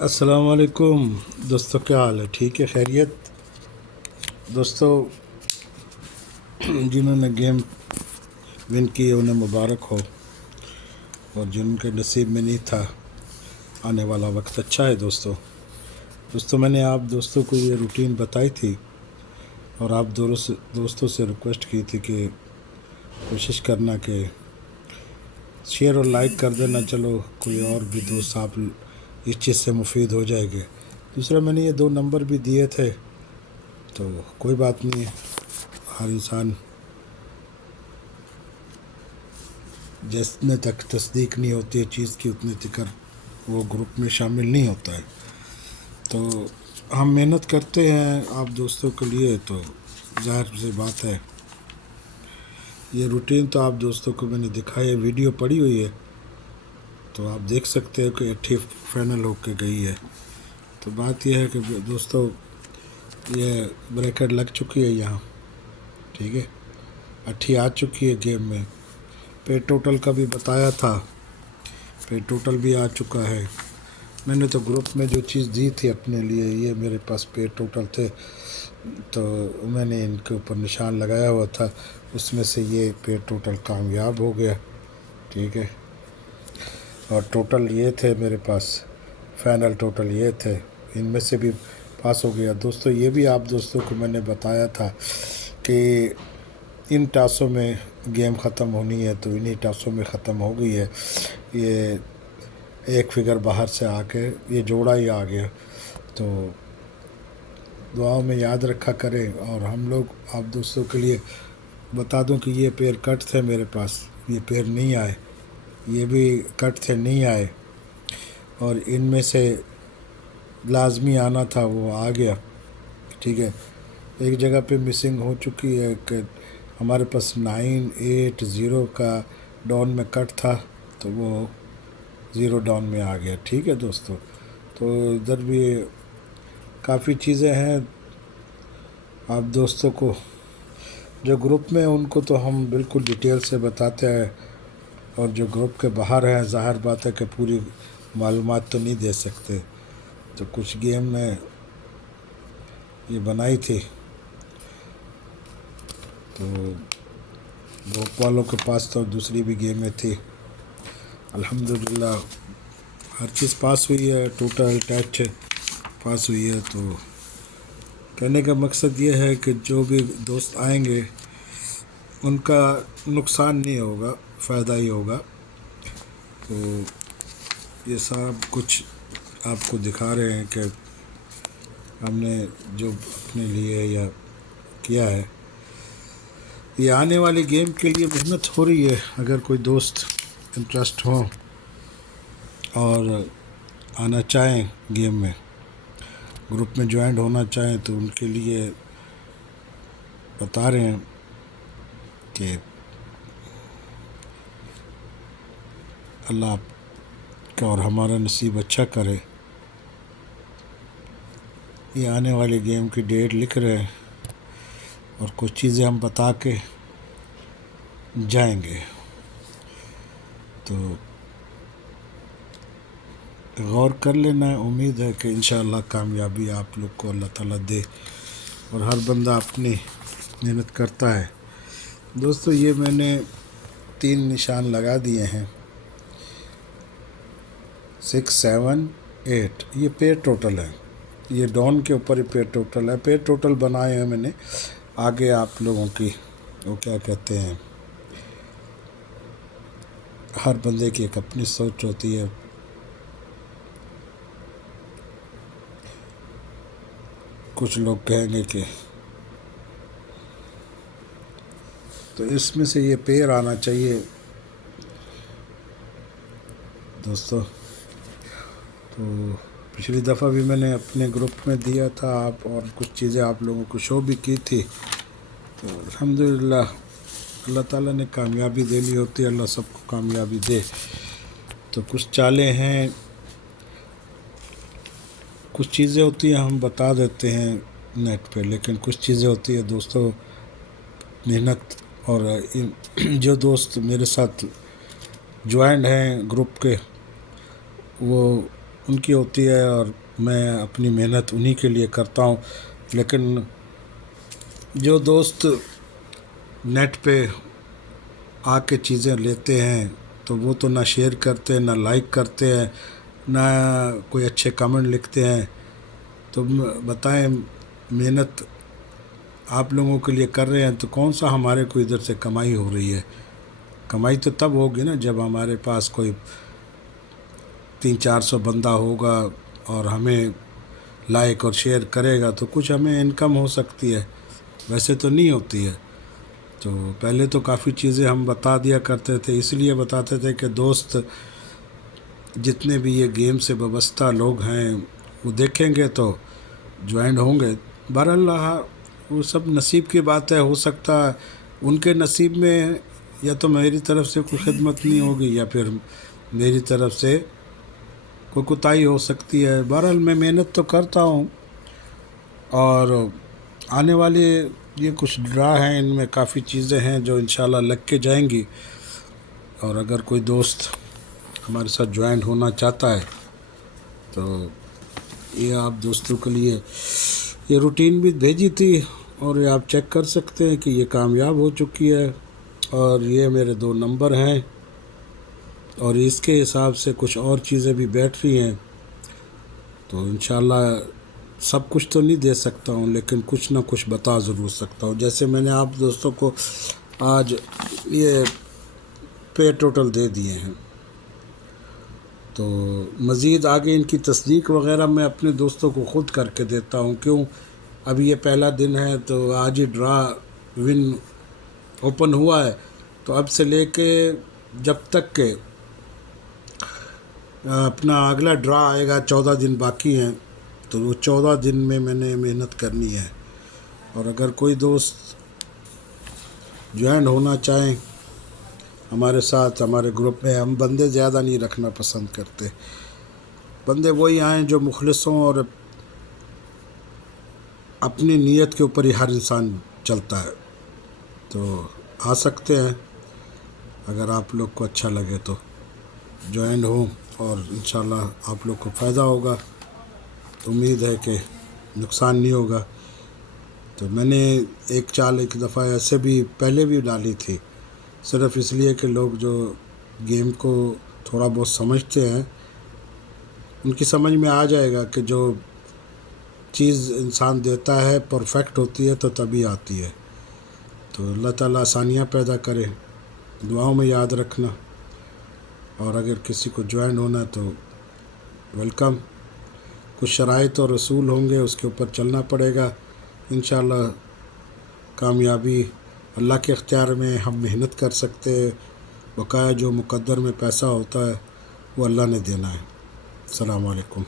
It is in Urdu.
السلام علیکم دوستو، کیا حال ہے؟ ٹھیک ہے، خیریت؟ دوستو، جنہوں نے گیم ون کی انہیں مبارک ہو، اور جن کے نصیب میں نہیں تھا آنے والا وقت اچھا ہے۔ دوستو میں نے آپ دوستوں کو یہ روٹین بتائی تھی، اور آپ دوستوں سے ریکویسٹ کی تھی کہ کوشش کرنا کہ شیئر اور لائک کر دینا، چلو کوئی اور بھی دوست آپ اس چیز سے مفید ہو جائے گے۔ دوسرا، میں نے یہ 2 نمبر بھی دیے تھے، تو کوئی بات نہیں ہے، ہر انسان جتنے تک تصدیق نہیں ہوتی ہے چیز کی اتنے تک وہ گروپ میں شامل نہیں ہوتا ہے۔ تو ہم محنت کرتے ہیں آپ دوستوں کے لیے، تو ظاہر سی بات ہے یہ روٹین تو آپ دوستوں کو میں نے دکھائی، ویڈیو پڑی ہوئی ہے، تو آپ دیکھ سکتے ہو کہ 80 فائنل ہو کے گئی ہے۔ تو بات یہ ہے کہ دوستوں، یہ بریکٹ لگ چکی ہے یہاں، ٹھیک ہے، 80 آ چکی ہے گیم میں۔ پے ٹوٹل کا بھی بتایا تھا، پے ٹوٹل بھی آ چکا ہے۔ میں نے تو گروپ میں جو چیز دی تھی اپنے لیے، یہ میرے پاس پے ٹوٹل تھے، تو میں نے ان کے اوپر نشان لگایا ہوا تھا، اس میں سے یہ پے ٹوٹل کامیاب ہو گیا، ٹھیک ہے۔ اور ٹوٹل یہ تھے میرے پاس، فائنل ٹوٹل یہ تھے، ان میں سے بھی پاس ہو گیا۔ دوستو، یہ بھی آپ دوستوں کو میں نے بتایا تھا کہ ان ٹاسوں میں گیم ختم ہونی ہے، تو انہی ٹاسوں میں ختم ہو گئی ہے۔ یہ ایک فگر باہر سے آ کے یہ جوڑا ہی آ گیا، تو دعاؤں میں یاد رکھا کریں۔ اور ہم لوگ آپ دوستوں کے لیے بتا دوں کہ یہ پیر کٹ تھے میرے پاس، یہ پیر نہیں آئے، یہ بھی کٹ تھے، نہیں آئے، اور ان میں سے لازمی آنا تھا وہ آ گیا، ٹھیک ہے۔ ایک جگہ پہ مسنگ ہو چکی ہے کہ ہمارے پاس 980 کا ڈاؤن میں کٹ تھا، تو وہ 0 ڈاؤن میں آ گیا، ٹھیک ہے دوستو۔ تو ادھر بھی کافی چیزیں ہیں آپ دوستوں کو جو گروپ میں، ان کو تو ہم بالکل ڈیٹیل سے بتاتے ہیں، اور جو گروپ کے باہر ہیں ظاہر بات ہے کہ پوری معلومات تو نہیں دے سکتے۔ تو کچھ گیم میں یہ بنائی تھی، تو گروپ والوں کے پاس تو دوسری بھی گیمیں تھی، الحمدللہ ہر چیز پاس ہوئی ہے، ٹوٹل ٹیچ پاس ہوئی ہے۔ تو کہنے کا مقصد یہ ہے کہ جو بھی دوست آئیں گے ان کا نقصان نہیں ہوگا، فائدہ ہی ہوگا۔ تو یہ سب کچھ آپ کو دکھا رہے ہیں کہ ہم نے جو اپنے لیے یا کیا ہے، یہ آنے والی گیم کے لیے محنت ہو رہی ہے۔ اگر کوئی دوست انٹرسٹ ہو اور آنا چاہیں گیم میں، گروپ میں جوائنٹ ہونا چاہیں، تو ان کے لیے بتا رہے ہیں کہ اللہ آپ کا اور ہمارا نصیب اچھا کرے۔ یہ آنے والی گیم کی ڈیٹ لکھ رہے ہیں، اور کچھ چیزیں ہم بتا کے جائیں گے، تو غور کر لینا ہے۔ امید ہے کہ انشاءاللہ کامیابی آپ لوگ کو اللہ تعالیٰ دے، اور ہر بندہ اپنی محنت کرتا ہے۔ دوستو، یہ میں نے 3 نشان لگا دیے ہیں، 6 7 8، یہ پیر ٹوٹل ہے، یہ ڈاؤن کے اوپر ہی پیر ٹوٹل ہے۔ پیر ٹوٹل بنائے ہیں میں نے، آگے آپ لوگوں کی وہ کیا کہتے ہیں، ہر بندے کی ایک اپنی سوچ ہوتی ہے۔ کچھ لوگ کہیں گے کہ تو اس میں سے یہ پیر آنا چاہیے دوستو۔ تو پچھلی دفعہ بھی میں نے اپنے گروپ میں دیا تھا، آپ اور کچھ چیزیں آپ لوگوں کو شو بھی کی تھی، تو الحمدللہ اللہ تعالیٰ نے کامیابی دے لی ہوتی ہے، اللہ سب کو کامیابی دے۔ تو کچھ چالیں ہیں، کچھ چیزیں ہوتی ہیں ہم بتا دیتے ہیں نیٹ پہ، لیکن کچھ چیزیں ہوتی ہیں دوستو محنت، اور جو دوست میرے ساتھ جوائنڈ ہیں گروپ کے، وہ ان کی ہوتی ہے اور میں اپنی محنت انہی کے لیے کرتا ہوں. لیکن جو دوست نیٹ پہ آ کے چیزیں لیتے ہیں تو وہ تو نہ شیئر کرتے ہیں، نہ لائک کرتے ہیں، نہ کوئی اچھے کمنٹ لکھتے ہیں. تو بتائیں، محنت آپ لوگوں کے لیے کر رہے ہیں تو کون سا ہمارے کو ادھر سے کمائی ہو رہی ہے؟ کمائی تو تب ہوگی نا جب ہمارے پاس کوئی 300-400 بندہ ہوگا اور ہمیں لائک اور شیئر کرے گا تو کچھ ہمیں انکم ہو سکتی ہے. ویسے تو نہیں ہوتی ہے. تو پہلے تو کافی چیزیں ہم بتا دیا کرتے تھے، اس لیے بتاتے تھے کہ دوست جتنے بھی یہ گیم سے وابستہ لوگ ہیں وہ دیکھیں گے تو جوائن ہوں گے. بہرحال وہ سب نصیب کی بات ہے. ہو سکتا ہے ان کے نصیب میں یا تو میری طرف سے کوئی خدمت نہیں ہوگی یا پھر میری طرف سے کوئی کوتاہی ہو سکتی ہے. بہرحال میں محنت تو کرتا ہوں اور آنے والے یہ کچھ ڈرا ہیں، ان میں کافی چیزیں ہیں جو انشاءاللہ لگ کے جائیں گی. اور اگر کوئی دوست ہمارے ساتھ جوائن ہونا چاہتا ہے تو یہ آپ دوستوں کے لیے یہ روٹین بھی بھیجی تھی اور یہ آپ چیک کر سکتے ہیں کہ یہ کامیاب ہو چکی ہے. اور یہ میرے 2 نمبر ہیں اور اس کے حساب سے کچھ اور چیزیں بھی بیٹھ رہی ہیں. تو انشاءاللہ سب کچھ تو نہیں دے سکتا ہوں لیکن کچھ نہ کچھ بتا ضرور سکتا ہوں. جیسے میں نے آپ دوستوں کو آج یہ پے ٹوٹل دے دیے ہیں تو مزید آگے ان کی تصدیق وغیرہ میں اپنے دوستوں کو خود کر کے دیتا ہوں. کیوں؟ ابھی یہ پہلا دن ہے تو آج ہی ڈرا ون اوپن ہوا ہے. تو اب سے لے کے جب تک کہ اپنا اگلا ڈرا آئے گا 14 دن باقی ہیں تو وہ 14 دن میں نے محنت کرنی ہے. اور اگر کوئی دوست جوائن ہونا چاہیں ہمارے ساتھ ہمارے گروپ میں، ہم بندے زیادہ نہیں رکھنا پسند کرتے. بندے وہی آئیں جو مخلص ہوں اور اپنی نیت کے اوپر ہی ہر انسان چلتا ہے. تو آ سکتے ہیں اگر آپ لوگ کو اچھا لگے تو جوائن ہوں اور انشاءاللہ آپ لوگ کو فائدہ ہوگا. امید ہے کہ نقصان نہیں ہوگا. تو میں نے ایک دفعہ ایسے بھی پہلے بھی ڈالی تھی، صرف اس لیے کہ لوگ جو گیم کو تھوڑا بہت سمجھتے ہیں ان کی سمجھ میں آ جائے گا کہ جو چیز انسان دیتا ہے پرفیکٹ ہوتی ہے تو تبھی آتی ہے. تو اللہ تعالیٰ آسانیاں پیدا کرے. دعاؤں میں یاد رکھنا. اور اگر کسی کو جوائن ہونا تو ویلکم. کچھ شرائط اور اصول ہوں گے، اس کے اوپر چلنا پڑے گا. انشاءاللہ کامیابی اللہ کے اختیار میں. ہم محنت کر سکتے، بقایا جو مقدر میں پیسہ ہوتا ہے وہ اللہ نے دینا ہے. السلام علیکم.